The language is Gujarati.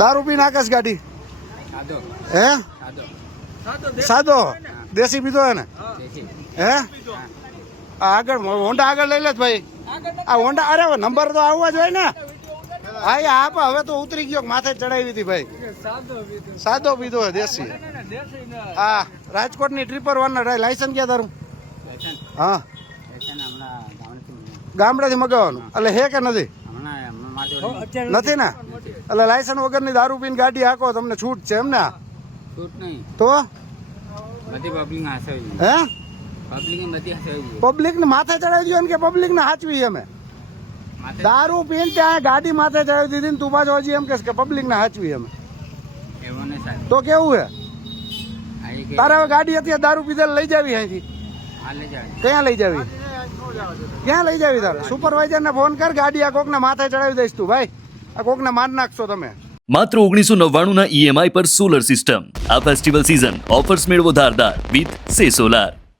દારૂ પીને આકાશ ગાડી હે સાદો દેશી પીધો હે ને હે આગળ હોન્ડા આગળ લઈ લે ભાઈ આ હોન્ડા અરે નંબર તો આવવા જ હોય ને હા એ આપ હવે તો ઉતરી ગયો માથે ચડાવી હતી ભાઈ સાદો પીધો હે દેશી હા રાજકોટની ટ્રીપર વાળના લાયસન્સ ક્યાં તારું હા ગામડેથી મગાવવાનું એટલે હે કે નથી નથી ને એટલે લાયસન્સ વગરની દારૂ પીને ગાડી હાકો તમને છૂટ છે એમ ને તો હે પબ્લિક ને માથે ચડાવી દો ને કે પબ્લિક ને હાચવી અમે દારૂ પીને ત્યાં ગાડી માથે ચડાવી દીધી ને તું પાછો હજી એમ કે પબ્લિક ને હાચવી અમે તો કેવું હે તારે હવે ગાડી અત્યારે દારૂ પીધેલ લઈ જાવી અહીંથી ક્યાં લઈ જાવી ક્યાં લઈ જાવી તારે સુપરવાઇઝર ને ફોન કર ગાડી આ કોક ને માથે ચડાવી દઈશ તું ભાઈ આ કોક ને માર નાખશો તમે માત્ર 1999 ના EMI પર સોલર સિસ્ટમ આ ફેસ્ટિવલ સીઝન ઓફર્સ મેળવો ધારદાર વિથ સે સોલાર